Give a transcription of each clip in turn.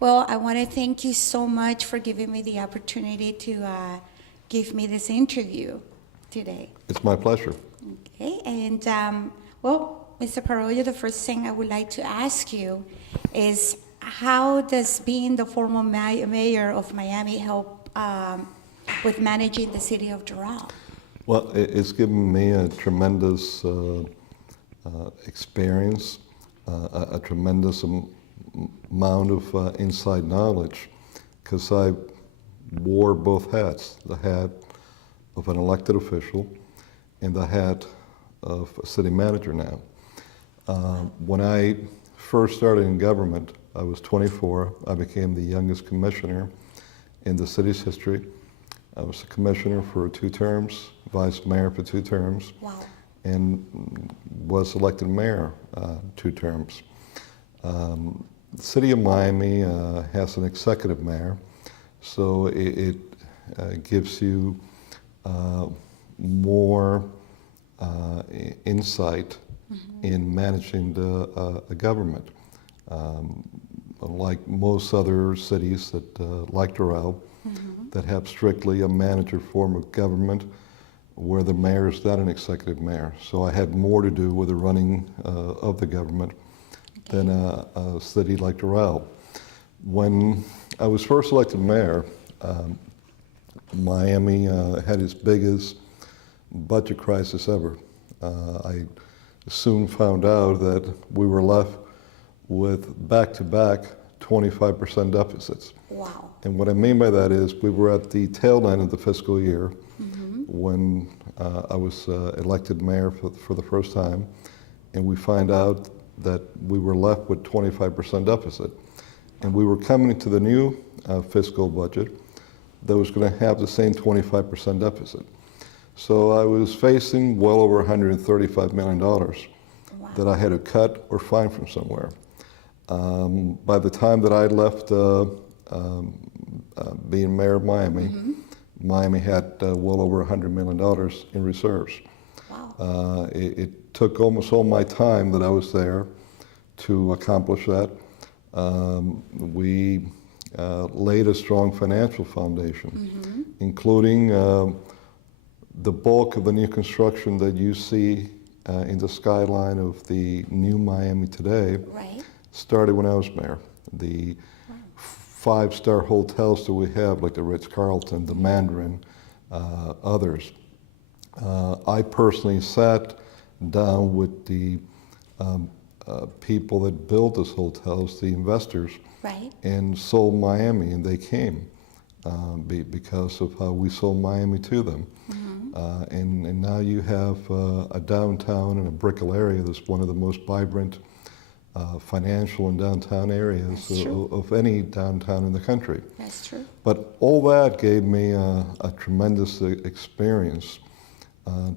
Well, I want to thank you so much for giving me the opportunity to give me this interview today. It's my pleasure. Okay, and well, Mr. Carollo, the first thing I would like to ask you is how does being the former mayor of Miami help with managing the city of Doral? Well, it's given me a tremendous experience, a tremendous amount of inside knowledge, because I wore both hats, the hat of an elected official and the hat of a city manager now. When I first started in government, I was 24. I became the youngest commissioner in the city's history. I was a commissioner for 2 terms, vice mayor for 2 terms, Wow. and was elected mayor 2 terms. The city of Miami has an executive mayor, so it gives you more insight in managing the government. Like most other cities that, like Doral, that have strictly a manager form of government, where the mayor is not an executive mayor. So I had more to do with the running of the government than a city like Doral. When I was first elected mayor, Miami had its biggest budget crisis ever. I soon found out that we were left with back-to-back 25% deficits. Wow. And what I mean by that is we were at the tail end of the fiscal year when I was elected mayor for the first time, and we find out that we were left with 25% deficit. And we were coming to the new fiscal budget that was going to have the same 25% deficit. So I was facing well over $135 million that I had to cut or find from somewhere. By the time that I left being mayor of Miami, Miami had well over $100 million in reserves. Wow. It took almost all my time that I was there to accomplish that. We laid a strong financial foundation, including the bulk of the new construction that you see in the skyline of the new Miami today. Right. Started when I was mayor. The 5-star hotels that we have, like the Ritz-Carlton, the Mandarin, others. I personally sat down with the people that built those hotels, the investors, Right. and sold Miami, and they came because of how we sold Miami to them. And now you have a downtown and a Brickell area that's one of the most vibrant financial and downtown areas of any downtown in the country. That's true. But all that gave me a tremendous experience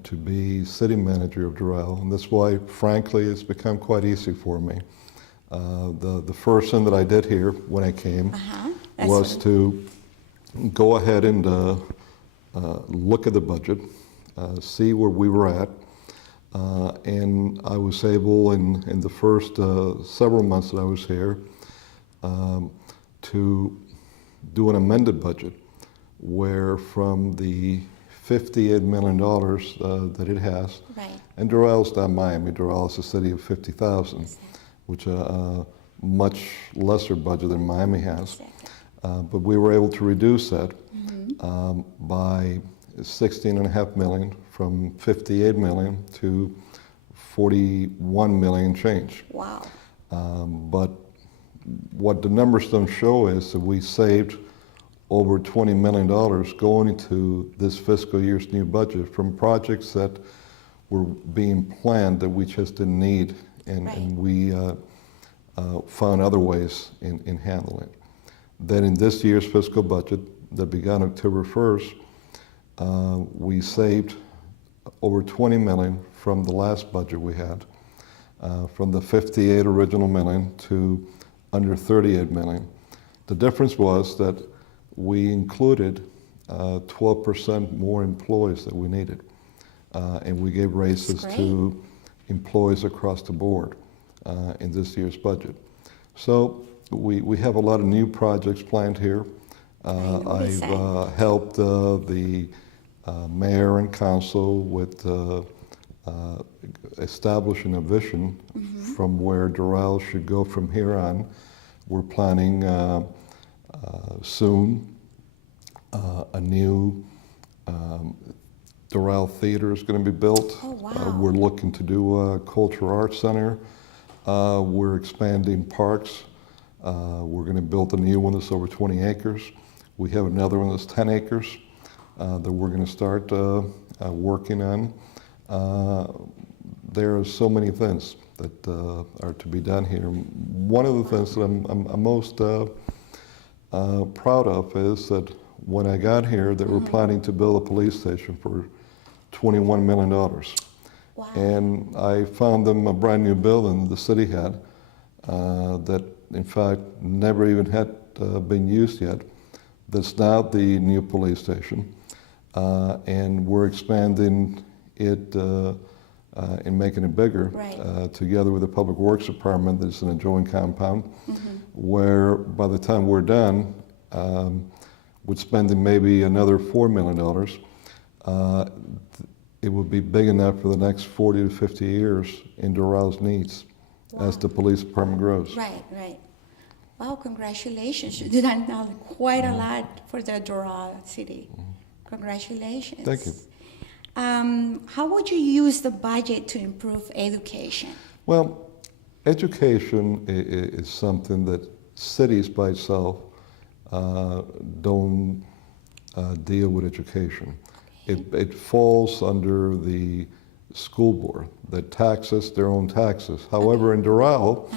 to be city manager of Doral, and that's why, frankly, it's become quite easy for me. The first thing that I did here when I came was to go ahead and look at the budget, see where we were at, and I was able in the first several months that I was here to do an amended budget where from the $58 million that it has, Right. and Doral's not Miami, Doral is a city of 50,000, which a much lesser budget than Miami has. But we were able to reduce that by $16.5 million, from $58 million to $41 million change. Wow. But what the numbers don't show is that we saved over $20 million going into this fiscal year's new budget from projects that were being planned that we just didn't need, and we found other ways in handling it. Then in this year's fiscal budget that began October 1st, we saved over $20 million from the last budget we had, from the 58 original million to under 38 million. The difference was that we included 12% more employees that we needed, and we gave raises to employees across the board in this year's budget. So we have a lot of new projects planned here. I've helped the mayor and council with establishing a vision from where Doral should go from here on. We're planning soon a new Doral Theater is going to be built. Oh, wow. We're looking to do a cultural arts center. We're expanding parks. We're going to build a new one that's over 20 acres. We have another one that's 10 acres that we're going to start working on. There are so many things that are to be done here. One of the things that I'm most proud of is that when I got here, they were planning to build a police station for $21 million. Wow. And I found them a brand new building the city had that, in fact, never even had been used yet. That's now the new police station. And we're expanding it and making it bigger, Right. together with the Public Works Department. That's in a joint compound, where by the time we're done, with spending maybe another $4 million, it would be big enough for the next 40 to 50 years in Doral's needs as the police department grows. Right, right. Wow, congratulations. You did quite a lot for the Doral city. Congratulations. Thank you. How would you use the budget to improve education? Well, education is something that cities by itself don't deal with education. It falls under the school board that taxes their own taxes. However, in Doral,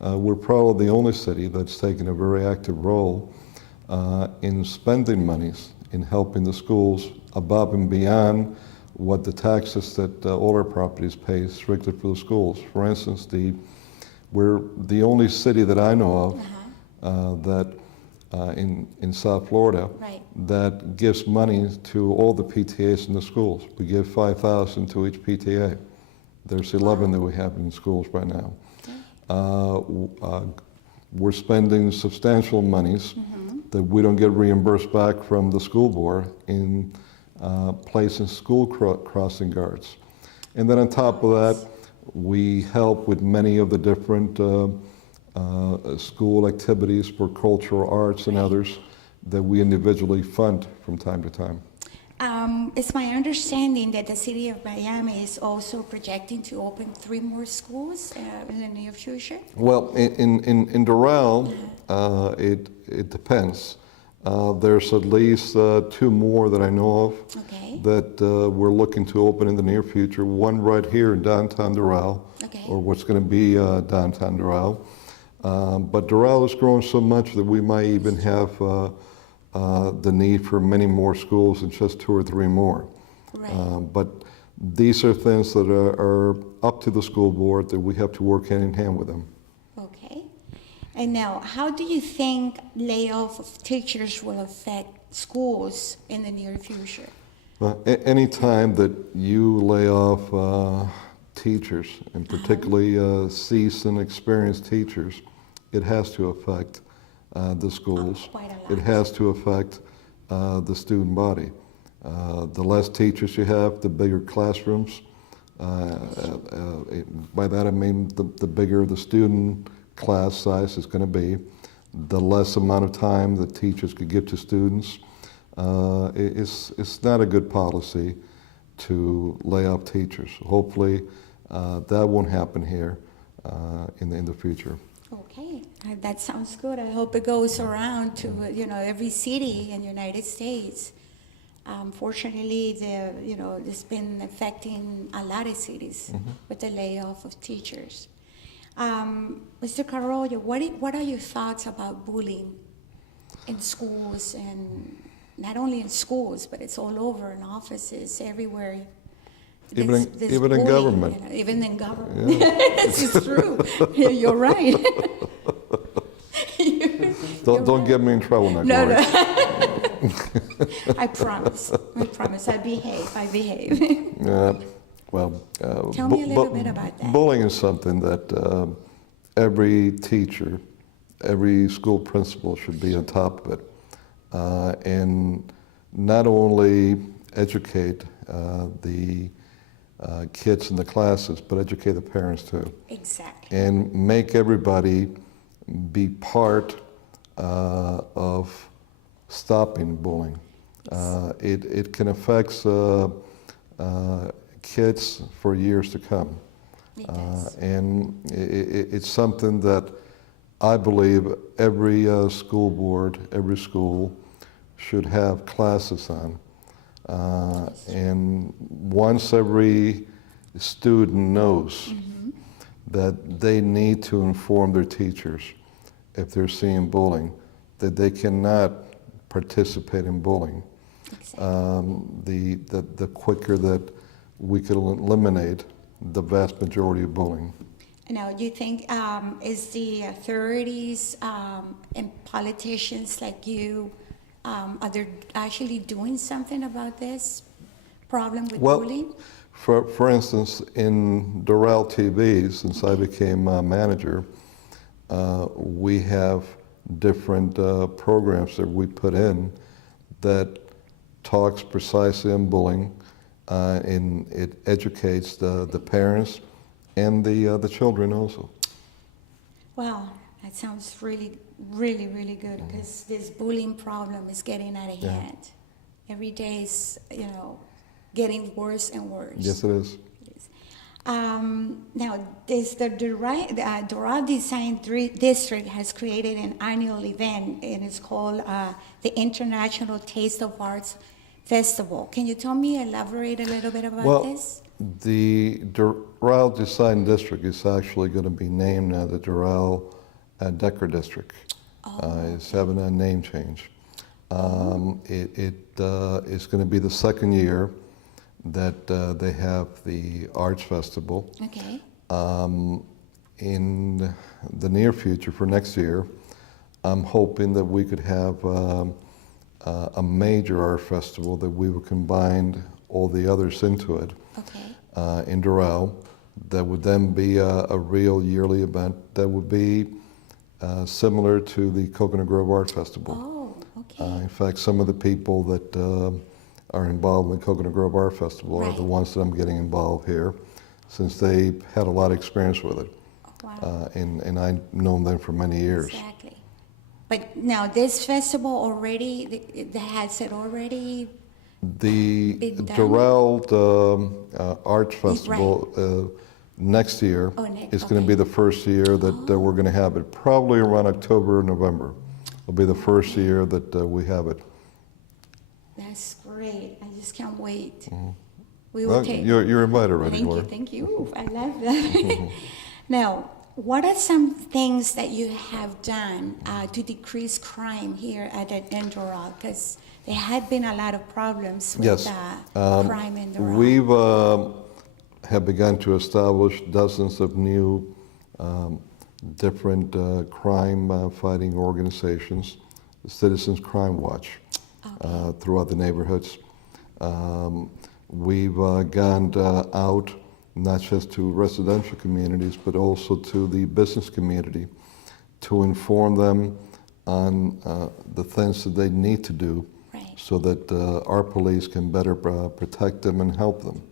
we're probably the only city that's taken a very active role in spending monies in helping the schools above and beyond what the taxes that all our properties pay strictly for the schools. For instance, we're the only city that I know of that in South Florida Right. that gives money to all the PTAs in the schools. We give $5,000 to each PTA. There's 11 that we have in schools right now. We're spending substantial monies that we don't get reimbursed back from the school board in placing school crossing guards. And then on top of that, we help with many of the different school activities for cultural arts and others that we individually fund from time to time. It's my understanding that the city of Miami is also projecting to open 3 more schools in the near future. Well, in Doral, it depends. There's at least 2 more that I know of Okay. that we're looking to open in the near future. One right here in downtown Doral, Okay. or what's going to be downtown Doral. But Doral has grown so much that we might even have the need for many more schools and just 2 or 3 more. Right. But these are things that are up to the school board that we have to work hand in hand with them. Okay. And now, how do you think layoff of teachers will affect schools in the near future? Any time that you lay off teachers, and particularly seasoned, experienced teachers, it has to affect the schools. Quite a lot. It has to affect the student body. The less teachers you have, the bigger classrooms. By that I mean the bigger the student class size is going to be, the less amount of time that teachers could give to students. It's not a good policy to lay off teachers. Hopefully that won't happen here in the future. Okay, that sounds good. I hope it goes around to every city in the United States. Fortunately, it's been affecting a lot of cities with the layoff of teachers. Mr. Carollo, what are your thoughts about bullying in schools, and not only in schools, but it's all over in offices, everywhere? Even in bullying, government. Even in government. This is true. You're right. Don't get me in trouble now, No, Gloria. no. I promise. I behave. Well, Tell me a little bit about that. Bullying is something that every teacher every school principal should be on top of it. And not only educate the kids in the classes, but educate the parents too. Exactly. And make everybody be part of stopping bullying. It can affect kids for years to come. It does. And it's something that I believe every school board, every school should have classes on. And once every student knows that they need to inform their teachers if they're seeing bullying, that they cannot participate in bullying. Exactly. The quicker that we could eliminate the vast majority of bullying. Now, do you think is the authorities and politicians like you, are they actually doing something about this problem with bullying? For instance, in Doral TV, since I became manager, we have different programs that we put in that talks precisely on bullying, and it educates the parents and the children also. Wow, that sounds really, really, really good because this bullying problem is getting out of hand. Every day is, getting worse and worse. Yes, it is. Now, Doral Design District has created an annual event, and it's called the International Taste of Arts Festival. Can you elaborate a little bit about this? The Doral Design District is actually going to be named now the Doral Decor District. It's having a name change. It is going to be the second year that they have the Arts Festival. Okay. In the near future, for next year, I'm hoping that we could have a major art festival that we would combine all the others into it. Okay. In Doral, that would then be a real yearly event that would be similar to the Coconut Grove Art Festival. Oh, okay. In fact, some of the people that are involved in the Coconut Grove Art Festival are the ones that I'm getting involved here, since they had a lot of experience with it. Wow. And I've known them for many years. Exactly. But now this festival already, has it already? The Doral Arts Festival next year is going to be the first year that we're going to have it, probably around October or November. It'll be the first year that we have it. That's great. I just can't wait. We will take. You're invited already, Gloria. Thank you. I love that. Now, what are some things that you have done to decrease crime here at Doral? Because there had been a lot of problems with crime in Doral. We've have begun to establish dozens of new different crime fighting organizations, Citizens Crime Watch, throughout the neighborhoods. We've gone out not just to residential communities, but also to the business community to inform them on the things that they need to do so that our police can better protect them and help them.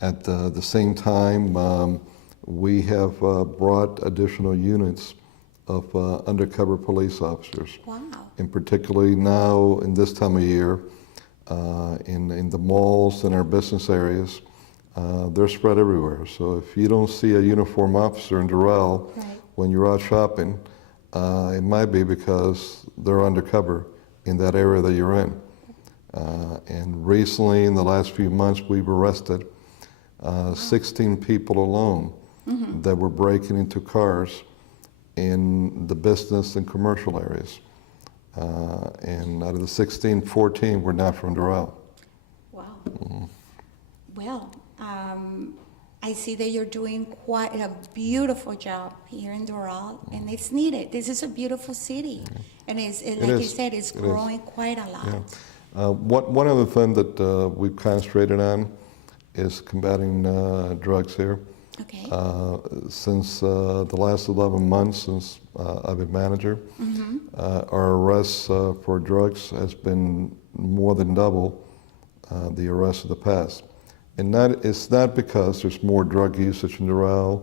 At the same time, we have brought additional units of undercover police officers. Wow. And particularly now in this time of year, in the malls and our business areas, they're spread everywhere. So if you don't see a uniformed officer in Doral when you're out shopping, it might be because they're undercover in that area that you're in. And recently, in the last few months, we've arrested 16 people alone that were breaking into cars in the business and commercial areas. And out of the 16, 14 were not from Doral. Wow. Well, I see that you're doing quite a beautiful job here in Doral, and it's needed. This is a beautiful city, and you said, it's growing quite a lot. Yeah. One other thing that we've concentrated on is combating drugs here. Okay. Since the last 11 months since I've been manager, our arrests for drugs has been more than double the arrests of the past. And it's not because there's more drug usage in Doral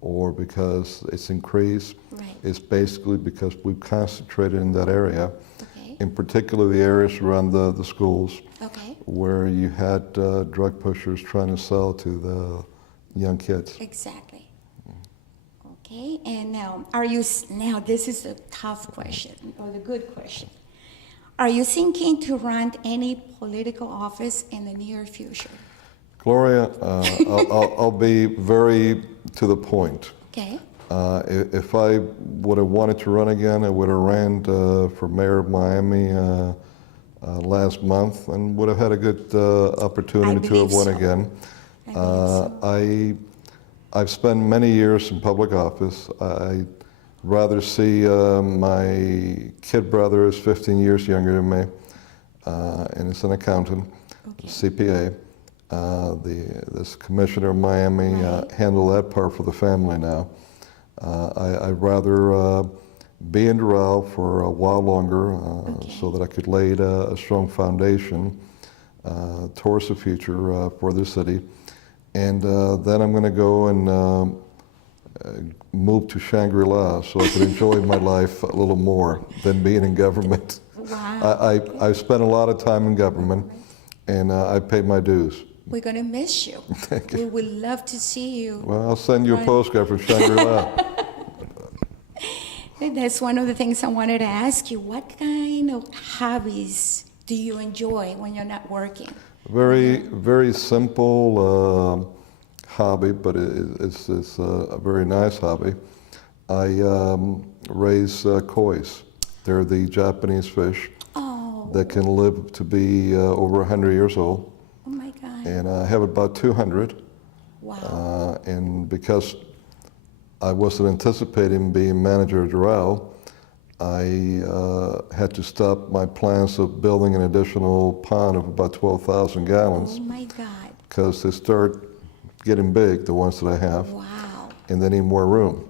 or because it's increased. Right. It's basically because we've concentrated in that area, Okay. in particular the areas around the schools Okay. where you had drug pushers trying to sell to the young kids. Exactly. Okay. And now, now this is a tough question or the good question. Are you thinking to run any political office in the near future? Gloria, I'll be very to the point. Okay. If I would have wanted to run again, I would have ran for mayor of Miami last month and would have had a good opportunity to have won again. I believe so. I've spent many years in public office. I'd rather see my kid brother is 15 years younger than me, and is an accountant, Okay. CPA. This commissioner of Miami handle that part for the family now. I'd rather be in Doral for a while longer so that I could lay a strong foundation towards the future for the city. And then I'm going to go and move to Shangri-La so I can enjoy my life a little more than being in government. Wow. I've spent a lot of time in government, and I paid my dues. We're going to miss you. Thank you. We would love to see you. Well, I'll send you a postcard from Shangri-La. That's one of the things I wanted to ask you. What kind of hobbies do you enjoy when you're not working? Very, very simple hobby, but it's a very nice hobby. I raise koi. They're the Japanese fish that can live to be over 100 years old. Oh my God. And I have about 200. Wow. And because I wasn't anticipating being manager of Doral, I had to stop my plans of building an additional pond of about 12,000 gallons Oh my God. because they start getting big, the ones that I have, Wow. and they need more room.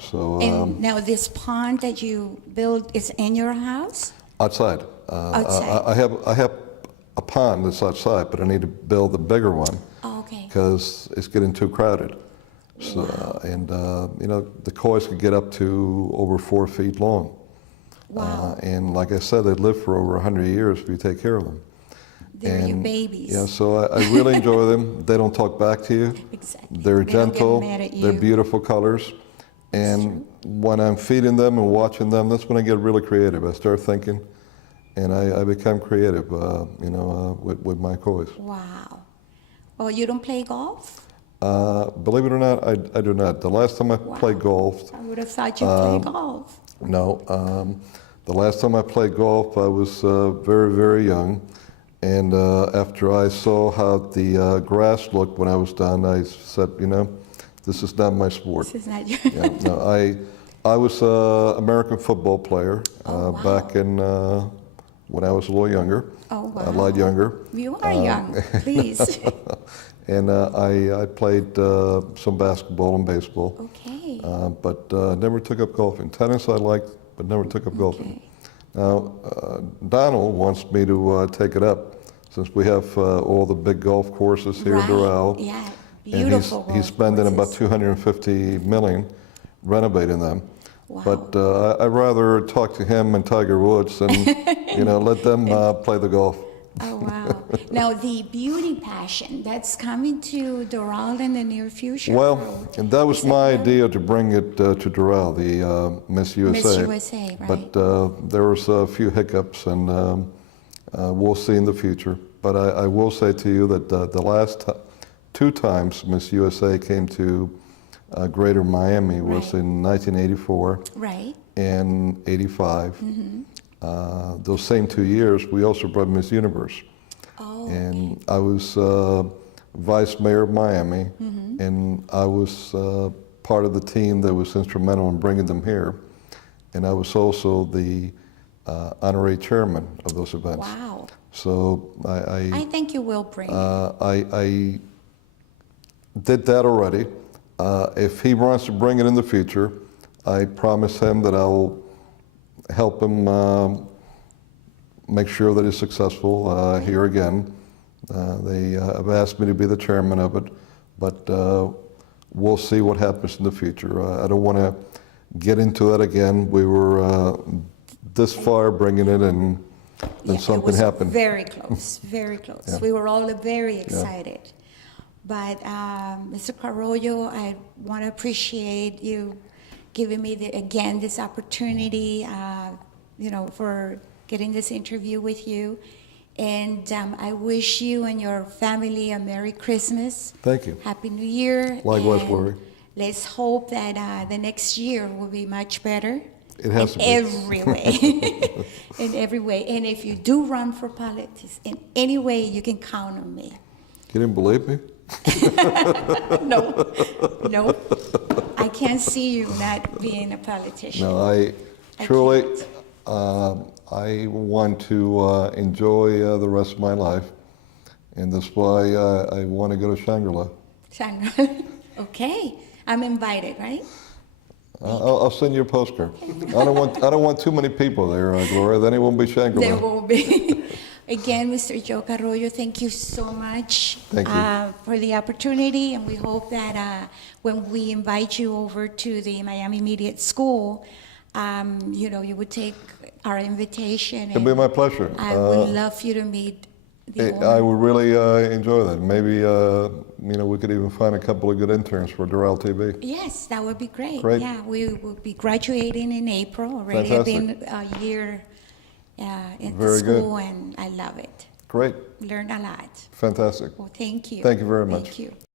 So And now this pond that you build is in your house? outside, Outside. I have a pond that's outside, but I need to build a bigger one Oh, okay. because it's getting too crowded. So and you know, the koi could get up to over 4 feet long. Wow. And like I said, they live for over 100 years if you take care of them. They're your babies. Yeah, so I really enjoy them. They don't talk back to you. Exactly. They're They don't get gentle. mad at They're you. beautiful colors. And when I'm feeding them and watching them, that's when I get really creative. I start thinking, and I become creative, you know, with my koi. Wow. Well, you don't play golf? Believe it or not, I do not. The last time I played golf, I would have thought you played golf. no. The last time I played golf, I was very, very young. And after I saw how the grass looked when I was done, I said, you know, this is not my sport. This is not your... Yeah, no, I was an American football player Oh, wow. back in when I was a little younger, Oh, wow. a lot younger. You are young, please. And I played some basketball and baseball, Okay. but never took up golfing. Tennis I liked, but never took up golfing. Okay. Now, Donald wants me to take it up since we have all the big golf courses here in Right. Doral. Yeah, And beautiful he's golf spending about courses. 250 million renovating them. Wow. But I'd rather talk to him and Tiger Woods and you know, let them play the golf. Oh, wow. Now, the beauty passion, that's coming to Doral in the near future? Well, and that was Is that my right? idea to bring it to Doral, the Miss USA. Miss USA, right. But there was a few hiccups, and we'll see in the future. But I will say to you that the last two times Miss USA came to Greater Miami was Right. in 1984 Right. and 85. Mm-hmm. Those same 2 years, we also brought Miss Universe. Oh, And I was vice mayor of Miami, Mm-hmm. and I was part of the team that was instrumental in bringing them here. And I was also the honorary chairman of those events. wow. So I think you will bring it. I did that already, If he wants to bring it in the future, I promise him that I'll help him make sure that he's successful here again. They have asked me to be the chairman of it, but we'll see what happens in the future. I don't want to get into that again. We were this far bringing it, and then something happened. Very close, very close. Yeah. We were all very excited. But Mr. Carollo, I want to appreciate you giving me again this opportunity, for getting this interview with you. And I wish you and your family a Merry Christmas. Thank you. Happy New Year. Likewise, and Gloria. let's hope that the next year will be much better. It has to be. Every way. In every way. And if you do run for politics in any way, you can count on me. You didn't believe me? No. I can't see you not being a politician. No, I truly, I want to enjoy the rest of my life, and that's why I want to go to Shangri-La. Okay, I'm invited, right? I'll send you a postcard. I don't want too many people there, Gloria. Then it won't be Shangri-La. There won't be. Again, Mr. Joe Carollo, thank you so much for the opportunity, and we hope that when we invite you over to the Miami Media School, you would take our invitation. It'll be my pleasure. I would love you to meet the owner. I would really enjoy that. Maybe we could even find a couple of good interns for Doral TV. Yes, that would be great. Great. Yeah, we will be graduating in April already. Fantastic. I've been a year in the Very school, good. and I love it. Great. Learned a lot. Fantastic. Well, thank you. Thank you very much. Thank you.